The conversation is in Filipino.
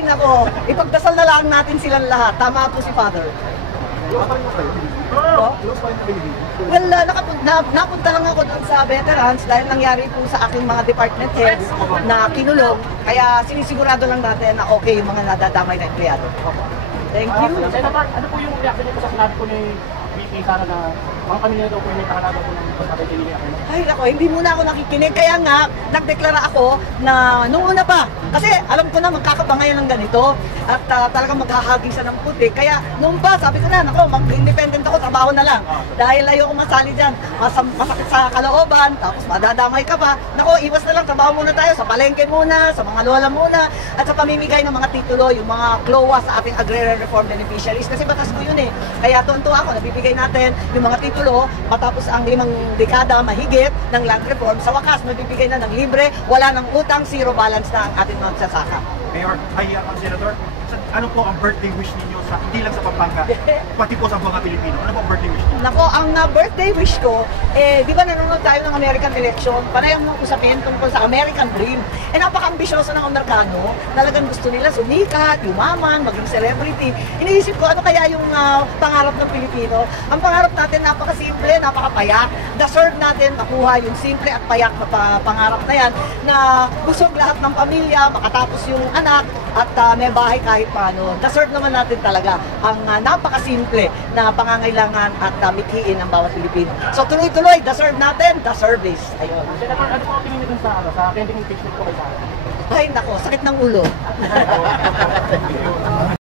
Ay, nako. Ipagdasal na lang natin silang lahat. Tama po si Father. Well, napunta lang ako doon sa veterans dahil nangyari po sa aking mga department heads na kinulong. Kaya sinisigurado lang natin na okay yung mga nadadamay na empleyado. Thank you. Senator, ano po yung reaction niyo sa sinabi po ni VP Sara na mga pamilya daw po yung may takalado po ng pagkakatayin ni Aquino? Ay, ako, hindi muna ako nakikinig. Kaya nga, nagdeklara ako na nung una pa. Kasi alam ko na magkakabangayan ng ganito at talagang maghahagisan ng puti. Kaya noon pa, sabi ko na, nako, mag-independent ako, trabaho na lang. Dahil ayoko masali dyan, masakit sa kalooban, tapos madadamay ka pa. Nako, iwas na lang, trabaho muna tayo sa palengke muna, sa mga lola muna, at sa pamimigay ng mga titulo, yung mga CLOA sa ating agrarian reform beneficiaries. Kasi batas ko yun eh. Kaya tuwan-tuwa ako, nabibigay natin yung mga titulo matapos ang 5 dekada mahigit ng land reform. Sa wakas, nabibigay na ng libre, wala ng utang, zero balance na ang ating mga sasaka. Mayor, Senator, ano po ang birthday wish ninyo sa hindi lang sa Pampanga, pati po sa mga Pilipino? Ano po ang birthday wish ninyo? Nako, ang birthday wish ko, di ba nanonood tayo ng American election? Panay ang usapin tungkol sa American dream. Napaka-ambisyoso ng Amerikano. Talagang gusto nila sumikat, yumaman, maging celebrity. Iniisip ko, ano kaya yung pangarap ng Pilipino? Ang pangarap natin, napaka-simple, napaka-payak. Deserve natin makuha yung simple at payak na pangarap na yan, na busog lahat ng pamilya, makatapos yung anak, at may bahay kahit paano. Deserve naman natin talaga ang napaka-simple na pangangailangan at mithiin ng bawat Pilipino. So tuloy-tuloy, deserve natin, the service. Ayun. Senator, ano po ang tingin niyo dun sa pending impeachment po kay Sara? Ay, nako, sakit ng ulo.